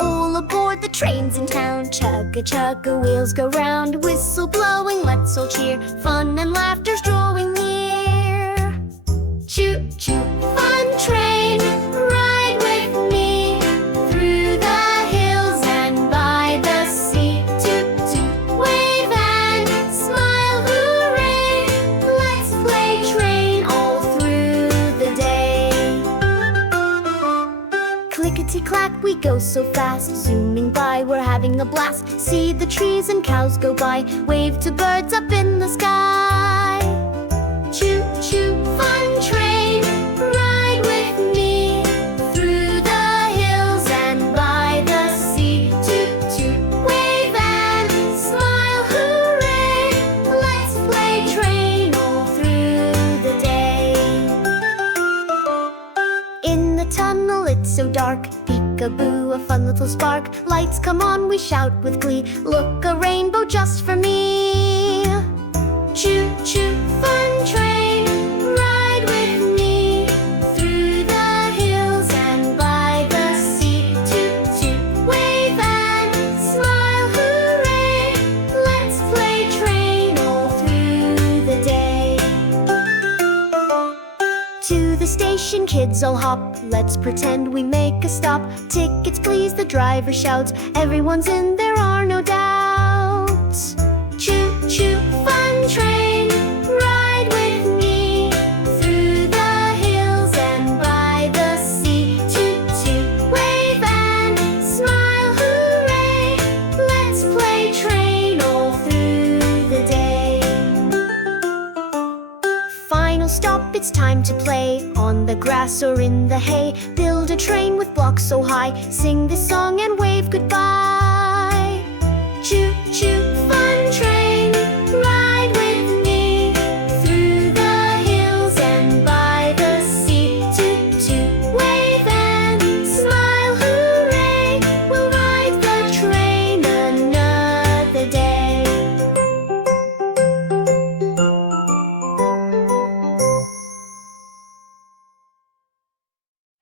All aboard, the train's in town. Chugga, chugga, wheels go round. Whistle blowing, let's all cheer. Fun and laughter's drawing near. Choo-choo fun train, ride with me through the hills and by the sea. Toot, toot, wave and smile, hooray! Let's play train all through the day. Clickety-clack, we go so fast, zooming by, we're having a blast. See the trees and cows go by, wave to birds up in the sky. Choo-choo fun train, ride with me through the hills and by the sea. Toot, toot, wave and smile, hooray! Let's play train all through the day. In the tunnel, it's so dark. Peek-a-boo, a fun little spark. Lights come on, we shout with glee. Look, a rainbow just for me. Choo-choo fun train, ride with me through the hills and by the sea. Toot, toot, wave and smile, hooray! Let's play train all through the day. To the station, kids all hop. Let's pretend we make a stop. Tickets please, the driver shouts. Everyone's in, there are no doubts. Choo-choo fun train, ride with me through the hills and by the sea. Toot, toot, wave and smile, hooray! Let's play train all through the day. Final stop, it's time to play. On the grass or in the hay, build a train with blocks so high. Sing this song and